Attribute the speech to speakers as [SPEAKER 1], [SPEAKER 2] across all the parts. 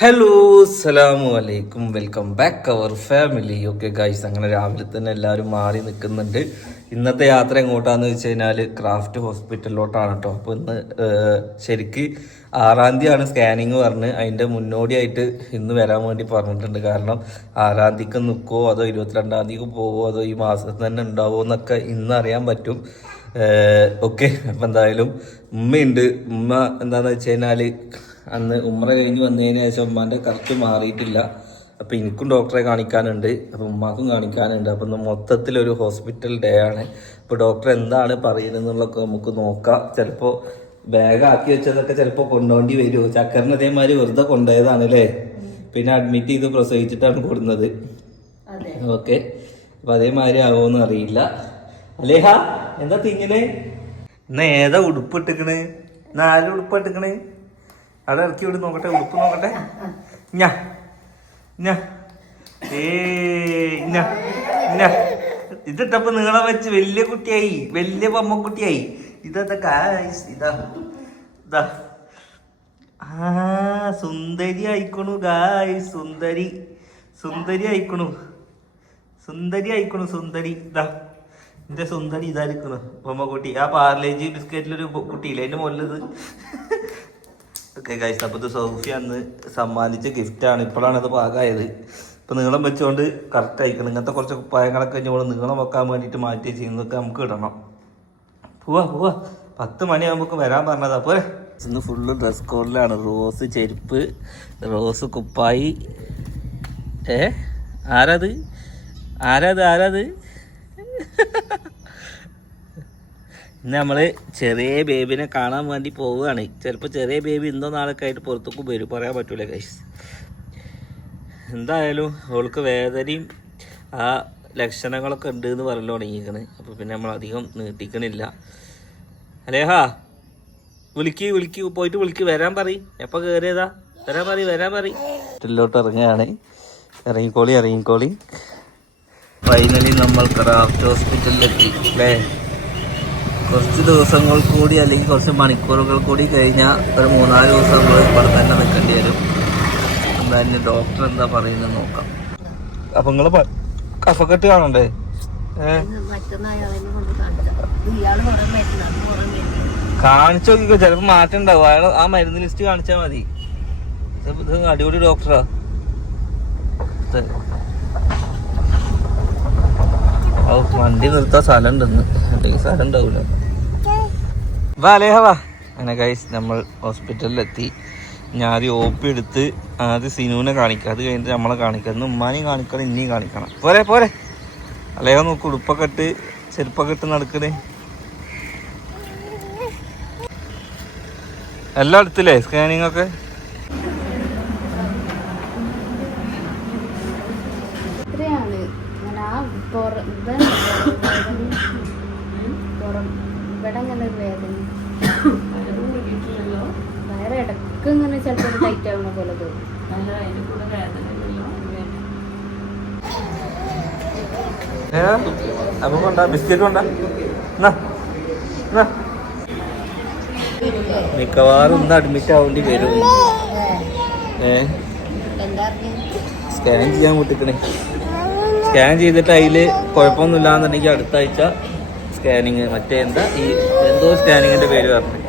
[SPEAKER 1] Hello അസ്സലാമു അലൈക്കും welcome back our family okay guys അങ്ങനെ രാവിലെ തന്നെ എല്ലാവരും മാറി നിൽക്കുന്നുണ്ട്. ഇന്നത്തെ യാത്ര എങ്ങോട്ടാന്ന് വെച്ച് കഴിഞ്ഞാൽ ക്രാഫ്റ്റ് ഹോസ്പിറ്റലിലോട്ടാണ് കേട്ടോ അപ്പോൾ ഇന്ന് ശരിക്ക് ആറാം തീയതിയാണ് സ്കാനിങ് പറഞ്ഞ്. അതിന്റെ മുന്നോടിയായിട്ട് ഇന്ന് വരാൻ വേണ്ടി പറഞ്ഞിട്ടുണ്ട്. കാരണം ആറാം തീയതിക്ക് നിൽക്കുമോ അതോ ഇരുപത്തിരണ്ടാം തീയതിക്ക് പോവോ അതോ ഈ മാസത്തിൽ തന്നെ ഉണ്ടാവുമോ എന്നൊക്കെ ഇന്ന് അറിയാൻ പറ്റും. ഓക്കെ അപ്പം എന്തായാലും ഉമ്മയുണ്ട്. ഉമ്മ എന്താണെന്ന് വെച്ച് കഴിഞ്ഞാൽ അന്ന് ഉമ്മറ കഴിഞ്ഞ് വന്നതിന് ശേഷം ഉമ്മാന്റെ കറക്റ്റ് മാറിയിട്ടില്ല. അപ്പോൾ എനിക്കും ഡോക്ടറെ കാണിക്കാനുണ്ട്. അപ്പോൾ ഉമ്മാക്കും കാണിക്കാനുണ്ട്. അപ്പം മൊത്തത്തിൽ മൊത്തത്തിലൊരു ഹോസ്പിറ്റൽ ഡേ ആണ്. അപ്പോൾ ഡോക്ടർ എന്താണ് പറയുന്നത് എന്നുള്ളതൊക്കെ നമുക്ക് നോക്കാം. ചിലപ്പോൾ ബാഗ് ആക്കി വെച്ചതൊക്കെ ചിലപ്പോൾ കൊണ്ടുപോകേണ്ടി വരുമോ ചക്കറിന് അതേമാതിരി വെറുതെ കൊണ്ടുപോയതാണ് അല്ലേ? പിന്നെ അഡ്മിറ്റ് ചെയ്ത് പ്രസവിച്ചിട്ടാണ് കൊടുക്കുന്നത് ഓക്കെ. അപ്പം അതേമാതിരി ആവുമെന്ന് അറിയില്ല. അലേഹ എന്താ തിങ്ങനെ ഇന്ന് ഏതാ ഉടുപ്പ് ഇട്ടിക്കണേ? ഇന്ന് ആരും ഉടുപ്പ് ഇട്ടിക്കണ്? അവിടെ ഇറക്കി വിട് നോക്കട്ടെ ഉടുപ്പ് നോക്കട്ടെ. ഞാ ഞാ. ഏ ഇതിട്ടപ്പോ നീളം വെച്ച് വലിയ കുട്ടിയായി വലിയ പമ്മക്കുട്ടിയായി ഇതാ കായ്സ് ഇതാ ഇതാ. ആ സുന്ദരി ആയിക്കണു ഗായ് സുന്ദരി. സുന്ദരി ആയിക്കണു. സുന്ദരി ആയിക്കണു സുന്ദരി. ഇതാ എന്റെ സുന്ദരി ഇതായിരിക്കണു പമ്മക്കുട്ടി ആ പാർലേജി ബിസ്ക്കറ്റിലൊരു കുട്ടിയില്ല അതിന്റെ മുകളിലത് ഗൈസ് അപ്പോൾ ഇത് സൗഫി അന്ന് സമ്മാനിച്ച ഗിഫ്റ്റാണ് ഇപ്പോഴാണ് അത് പാകമായത് ഇപ്പം നീളം വെച്ചുകൊണ്ട് കറക്റ്റ് ആയിക്കണം ഇങ്ങനത്തെ കുറച്ച് കുപ്പായങ്ങളൊക്കെ കഴിഞ്ഞോളൂ നീളം വെക്കാൻ വേണ്ടിയിട്ട് മാറ്റി ചെയ്യുന്നതൊക്കെ നമുക്ക് ഇടണം. പോവാ പോവാ. പത്ത് മണിയാകുമ്പോൾ വരാൻ പറഞ്ഞതാ. പോരെ. ഇന്ന് ഫുള്ള് ഡ്രസ് കോഡിലാണ് റോസ് ചെരുപ്പ് റോസ് കുപ്പായി. ഏ? ആരാത്? ആരാത് ആരാത്? ഇന്ന് നമ്മൾ ചെറിയ ബേബിനെ കാണാൻ വേണ്ടി പോവുകയാണ്. ചിലപ്പോൾ ചെറിയ ബേബി എന്തോ നാളൊക്കെ ആയിട്ട് പുറത്തേക്ക് വരും. പറയാൻ പറ്റൂല കൈസ് എന്തായാലും അവൾക്ക് വേദനയും ആ ലക്ഷണങ്ങളൊക്കെ ഉണ്ട് എന്ന് പറഞ്ഞു തുടങ്ങിയിരിക്കണ്. അപ്പോൾ പിന്നെ നമ്മൾ അധികം നീട്ടിക്കണില്ല. അലേഹാ വിളിക്ക് വിളിക്ക് പോയിട്ട് വിളിക്ക്. വരാൻ പറയും. എപ്പോൾ കയറിയതാ വരാൻ പറയും വരാൻ പറയും. ഇറങ്ങുകയാണ്. ഇറങ്ങിക്കോളി ഇറങ്ങിക്കോളി. ഫൈനലി നമ്മൾ ക്രാഫ്റ്റ് ഹോസ്പിറ്റലിലെത്തി അല്ലേ? കുറച്ച് ദിവസങ്ങൾ കൂടി അല്ലെങ്കിൽ കുറച്ച് മണിക്കൂറുകൾ കൂടി കഴിഞ്ഞാൽ ഒരു മൂന്നാൽ ദിവസം നമ്മൾ ഇവിടെ തന്നെ നിൽക്കേണ്ടി വരും. എന്തായാലും ഡോക്ടർ എന്താ പറയുന്നത് നോക്കാം. അപ്പൊ നിങ്ങൾ കഫക്കെട്ട് കാണണ്ടേ? കാണിച്ചു നോക്കിക്കോ ചിലപ്പോ മാറ്റം ഉണ്ടാവും. അയാൾ ആ മരുന്ന് ലിസ്റ്റ് കാണിച്ചാൽ മതി. അടിപൊളി ഡോക്ടറാ. വണ്ടി നിർത്താൻ സ്ഥലം ഉണ്ടെന്ന് അല്ലെങ്കിൽ സ്ഥലം ഉണ്ടാവൂല വാ. അങ്ങനെ ഗൈസ് നമ്മൾ ഹോസ്പിറ്റലിലെത്തി ഞാൻ ആദ്യം ഒ പി എടുത്ത് ആദ്യം സിനുവിനെ കാണിക്കുക അത് കഴിഞ്ഞിട്ട് നമ്മളെ കാണിക്കുക ഇന്ന് ഉമ്മാനെയും കാണിക്കണം ഇനിയും കാണിക്കണം. പോരെ പോരെ. അലേഹ നോക്ക് ഉടുപ്പൊക്കെ ഇട്ട് ചെരുപ്പൊക്കെ ഇട്ട് നടക്കണേ. എല്ലാം എടുത്തില്ലേ സ്കാനിങ് ഒക്കെ
[SPEAKER 2] ഇത്രയാണ് ഇങ്ങനെ ആ പുറ- ഇതാണ് വേദന. പുറം ഇവിടെ അങ്ങനെ ഒരു വേദന വയറ് ഇടയ്ക്ക് ഇങ്ങനെ ചിലപ്പോൾ ടൈറ്റ് ആവുന്ന പോലെ തോന്നും
[SPEAKER 1] ഏ? അപ്പൊ കൊണ്ടാ ബിസ്ക്കറ്റ് കൊണ്ടാ. മിക്കവാറും ഇന്ന് അഡ്മിറ്റ് ആവേണ്ടി വരും ഏ സ്കാൻ ചെയ്യാൻ വിട്ടിക്കണേ. സ്കാൻ ചെയ്തിട്ട് അതിൽ കുഴപ്പമൊന്നുമില്ല എന്നുണ്ടെങ്കിൽ അടുത്ത ആഴ്ച സ്കാനിങ് മറ്റേ എന്താ ഈ എന്തോ സ്കാനിങ്ങിന്റെ പേര് പറഞ്ഞു.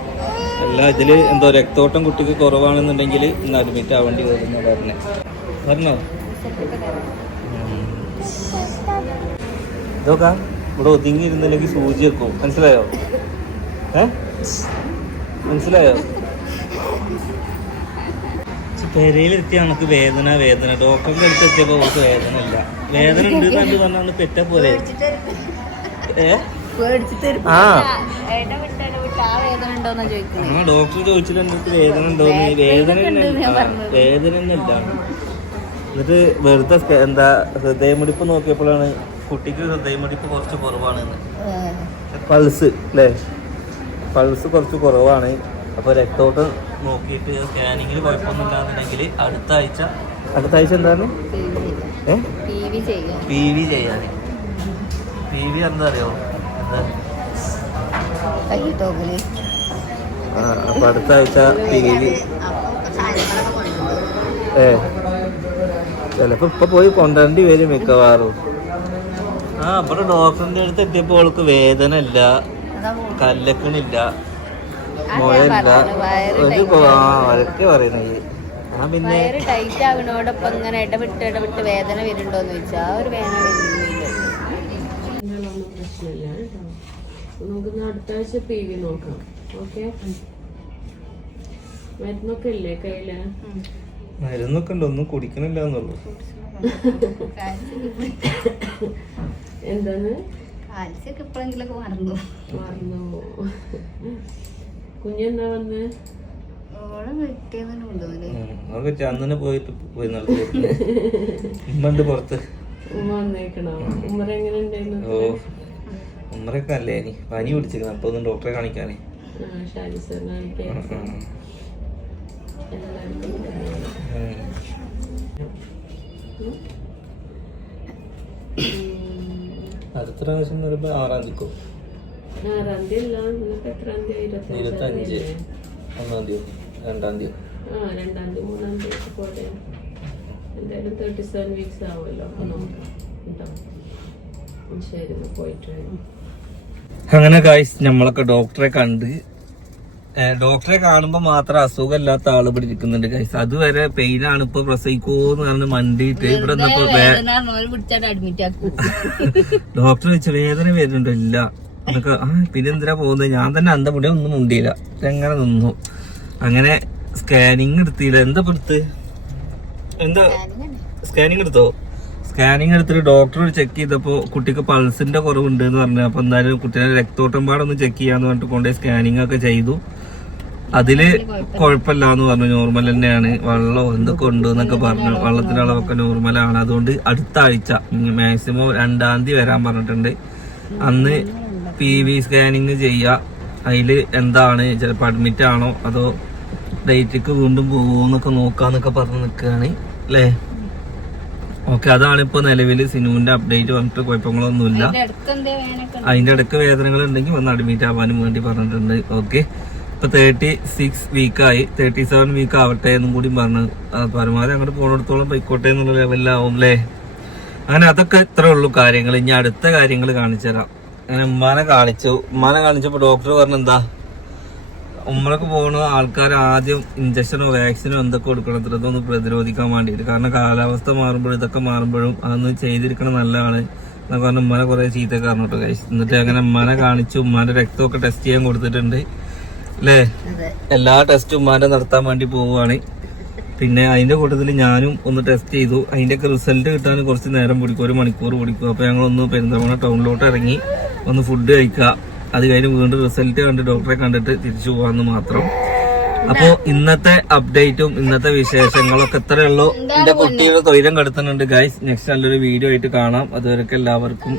[SPEAKER 1] അല്ല ഇതിൽ എന്തോ രക്തോട്ടം കുട്ടിക്ക് കുറവാണെന്നുണ്ടെങ്കിൽ ഇന്ന് അഡ്മിറ്റ് ആവേണ്ടി വരുന്ന പറഞ്ഞേ. പറഞ്ഞോ? ഇതൊക്കെ ഇവിടെ ഒതുങ്ങിയിരുന്നില്ലെങ്കിൽ സൂചി വെക്കും. മനസ്സിലായോ? ഏ? മനസ്സിലായോ? പെരയിലെത്തിയ നമുക്ക് വേദന വേദന. ഡോക്ടറിന്റെ അടുത്ത് എത്തിയപ്പോ അവർക്ക് വേദന ഇല്ല വേദന ഉണ്ട് എന്ന് പറഞ്ഞാൽ പെറ്റ പോലെ. ആ. ഡോക്ടർ ചോദിച്ചിട്ട് എന്റെ അടുത്ത് വേദന ഉണ്ടോന്ന് വേദന തന്നെ-. വേദന ഇല്ല. എന്നിട്ട് വെറുതെ എന്താ ഹൃദയമിടിപ്പ് നോക്കിയപ്പോഴാണ് കുട്ടിക്ക് ഹൃദയമിടിപ്പ് കുറച്ച് കുറവാണ് പൾസ് അല്ലേ പൾസ് കുറച്ച് കുറവാണ്. അപ്പോൾ രക്തോട്ട് നോക്കിയിട്ട് സ്കാനിങ്ങിൽ കുഴപ്പമൊന്നുമില്ലാന്നുണ്ടെങ്കിൽ അടുത്ത ആഴ്ച അടുത്ത ആഴ്ച എന്താണ്?
[SPEAKER 2] P V.
[SPEAKER 1] ചെയ്യാൻ. പി വി എന്താ? അറിയോ എന്താ ആ അപ്പോൾ അടുത്ത ആഴ്ച പി വി. ഏ. ചിലപ്പോ ഇപ്പൊ പോയി കൊണ്ടുവരേണ്ടി വരും മിക്കവാറും. ആ ഇവിടെ ഡോക്ടറിന്റെ അടുത്ത് എത്തിയപ്പോൾ അവൾക്ക് വേദന ഇല്ല കല്ലക്കണില്ല മുഴയില്ല വഴക്ക് പറയുന്ന ഈ ഞാൻ പിന്നെ
[SPEAKER 2] വയറ് ടൈറ്റ് ആവണോടൊപ്പം ഇങ്ങനെ ഇടവിട്ട് ഇടവിട്ട് വേദന വരുന്നുണ്ടോന്ന് ചോദിച്ചാൽ ആ ഒരു വേദന
[SPEAKER 3] ഒന്നും പ്രശ്നമില്ല കേട്ടോ. നമുക്ക് അടുത്ത ആഴ്ച പി വി നോക്കാം. ഓക്കെ? മരുന്നൊക്കെ ഇല്ലേ കയ്യിൽ?
[SPEAKER 1] മരുന്നൊക്കെ ഉണ്ട്. ഒന്നും കുടിക്കണില്ല എന്നുള്ളൂ.
[SPEAKER 3] എന്താണ്?
[SPEAKER 2] കാൽസ്യൊക്കെ എപ്പോഴെങ്കിലൊക്കെ മറന്നു.
[SPEAKER 3] മറന്നു. കുഞ്ഞെന്നാ വന്ന്
[SPEAKER 1] പോയിട്ട് പോയി ഉമ്മണ്ട് പുറത്ത്.
[SPEAKER 3] ഉമ്മ വന്നേക്കണോ? ഉമ്മര എങ്ങനെ ഉണ്ടായിരുന്നു?
[SPEAKER 1] ഓ ഉമ്മറൊക്കെ അല്ലേ ഇനി പനി പിടിച്ചിരുന്നു അപ്പൊ ഒന്ന് ഡോക്ടറെ കാണിക്കാനേ.
[SPEAKER 3] ഷാജി കാണിക്കാൻ.
[SPEAKER 1] അടുത്ത പ്രാവശ്യം ആറാം തീയതിക്കോ
[SPEAKER 3] ആറാം തീയതി അല്ല ഇന്നിപ്പോ എത്രാം തീയതി
[SPEAKER 1] ഇരുപത്തഞ്ച്
[SPEAKER 3] ഇരുപത്തഞ്ച്
[SPEAKER 1] ഒന്നാം തീയതി. രണ്ടാം തീയതി.
[SPEAKER 3] ആ രണ്ടാം തീയതി മൂന്നാം തീയതി ഒക്കെ പോലെ എന്തായാലും തേർട്ടി സെവൻ വീക്സ് ആവുമല്ലോ. അപ്പൊ നോക്കാം കേട്ടോ ശരി പോയിട്ട്
[SPEAKER 1] അങ്ങനെ കായ്സ് നമ്മളൊക്കെ ഡോക്ടറെ കണ്ട് ഡോക്ടറെ കാണുമ്പോൾ മാത്രം അസുഖമില്ലാത്ത ആൾ ഇവിടെ ഇരിക്കുന്നുണ്ട് കൈസ് അതുവരെ പെയിനാണ് ഇപ്പൊ പ്രസവിക്കൂന്ന് പറഞ്ഞ് മണ്ടിയിട്ട് ഇവിടെ നിന്നപ്പോ വേ-
[SPEAKER 2] പിടിച്ചാട്ട് അഡ്മിറ്റ് ആക്കും.
[SPEAKER 1] ഡോക്ടർ വെച്ച് വേദന വരുന്നുണ്ടോ? ഇല്ല. എന്നൊക്കെ ആ പിന്നെ എന്തിനാ പോകുന്നത്? ഞാൻ തന്നെ അന്ത മുടി ഒന്നും മുണ്ടിയില്ല. എങ്ങനെ നിന്നു? അങ്ങനെ സ്കാനിങ് എടുത്തില്ല. എന്താ എടുത്ത്? എന്താ? സ്കാനിങ് എടുത്തോ? സ്കാനിങ് എടുത്തിട്ട് ഡോക്ടർ ചെക്ക് ചെയ്തപ്പോൾ കുട്ടിക്ക് പൾസിന്റെ കുറവുണ്ട് എന്ന് പറഞ്ഞു. അപ്പൊ എന്തായാലും കുട്ടീനെ രക്തോട്ടം പാടൊന്ന് ചെക്ക് ചെയ്യാന്ന് പറഞ്ഞിട്ട് കൊണ്ടുപോയി സ്കാനിങ് ഒക്കെ ചെയ്തു. അതിൽ കുഴപ്പമില്ല എന്ന് പറഞ്ഞു. നോർമൽ തന്നെയാണ്. വെള്ളം എന്തൊക്കെ ഉണ്ട് എന്നൊക്കെ പറഞ്ഞു. വെള്ളത്തിന്റെ അളവൊക്കെ നോർമലാണ് അതുകൊണ്ട് അടുത്ത ആഴ്ച മാക്സിമം രണ്ടാം തീയതി വരാൻ പറഞ്ഞിട്ടുണ്ട്. അന്ന് പി വി സ്കാനിങ് ചെയ്യുക അതിൽ എന്താണ്? ചിലപ്പോൾ അഡ്മിറ്റ് ആണോ? അതോ ഡേറ്റിക്ക് വീണ്ടും പോകുമെന്നൊക്കെ നോക്കാന്നൊക്കെ പറഞ്ഞ് നിൽക്കുകയാണ് അല്ലേ ഓക്കെ അതാണ് ഇപ്പൊ നിലവിൽ സിനുവിന്റെ അപ്ഡേറ്റ് പറഞ്ഞിട്ട് കുഴപ്പങ്ങളൊന്നുമില്ല. അതിന്റെ ഇടയ്ക്ക് വേദനകൾ ഉണ്ടെങ്കിൽ വന്ന് അഡ്മിറ്റ് ആവാനും വേണ്ടി പറഞ്ഞിട്ടുണ്ട്. ഓക്കെ ഇപ്പൊ തേർട്ടി സിക്സ് വീക്കായി തേർട്ടി സെവൻ വീക്ക് ആവട്ടെ എന്നും കൂടി പറഞ്ഞു. പരമാവധി അങ്ങോട്ട് പോണെടുത്തോളം പോയിക്കോട്ടെ എന്നുള്ള ലെവലിലാവും അല്ലേ അങ്ങനെ അതൊക്കെ ഇത്രേ ഉള്ളൂ കാര്യങ്ങൾ ഇനി അടുത്ത കാര്യങ്ങൾ കാണിച്ചു തരാം അങ്ങനെ ഉമ്മാനെ കാണിച്ചു. ഉമ്മാനെ കാണിച്ചപ്പോൾ ഡോക്ടർ പറഞ്ഞു എന്താ? ഉമ്മളൊക്കെ പോകണ ആൾക്കാർ ആദ്യം ഇഞ്ചക്ഷനോ വാക്സിനോ എന്തൊക്കെ കൊടുക്കണം ഇതൊന്ന് പ്രതിരോധിക്കാൻ വേണ്ടിയിട്ട്. കാരണം കാലാവസ്ഥ മാറുമ്പോഴും ഇതൊക്കെ മാറുമ്പോഴും അതൊന്ന് ചെയ്തിരിക്കണം നല്ലതാണ് എന്നൊക്കെ പറഞ്ഞ ഉമ്മനെ കുറെ ചീത്ത പറഞ്ഞിട്ട് കഴിച്ചു എന്നിട്ട് അങ്ങനെ ഉമ്മാനെ കാണിച്ചു ഉമ്മാന്റെ രക്തമൊക്കെ ടെസ്റ്റ് ചെയ്യാൻ കൊടുത്തിട്ടുണ്ട്. അല്ലേ? എല്ലാ ടെസ്റ്റും ഉമ്മാന്റെ നടത്താൻ വേണ്ടി പോവുകയാണ്. പിന്നെ അതിന്റെ കൂട്ടത്തിൽ ഞാനും ഒന്ന് ടെസ്റ്റ് ചെയ്തു. അതിന്റെയൊക്കെ റിസൾട്ട് കിട്ടാൻ കുറച്ച് നേരം പിടിക്കും. ഒരു മണിക്കൂർ പിടിക്കും. അപ്പൊ ഞങ്ങളൊന്ന് പെരിന്തൽമണ്ണ ടൗണിലോട്ട് ഇറങ്ങി. ഒന്ന് ഫുഡ് കഴിക്കുക. അത് കഴിഞ്ഞ് വീണ്ടും റിസൾട്ട് കണ്ട് ഡോക്ടറെ കണ്ടിട്ട് തിരിച്ചു പോകാമെന്ന് മാത്രം. അപ്പോ ഇന്നത്തെ അപ്ഡേറ്റും ഇന്നത്തെ വിശേഷങ്ങളൊക്കെ ഇത്രയേ ഉള്ളൂ എന്റെ കുട്ടികൾ തൊയിരം കടത്തുന്നുണ്ട്. ഗൈസ് നെക്സ്റ്റ് നല്ലൊരു വീഡിയോ ആയിട്ട് കാണാം. അതുവരെയൊക്കെ എല്ലാവർക്കും.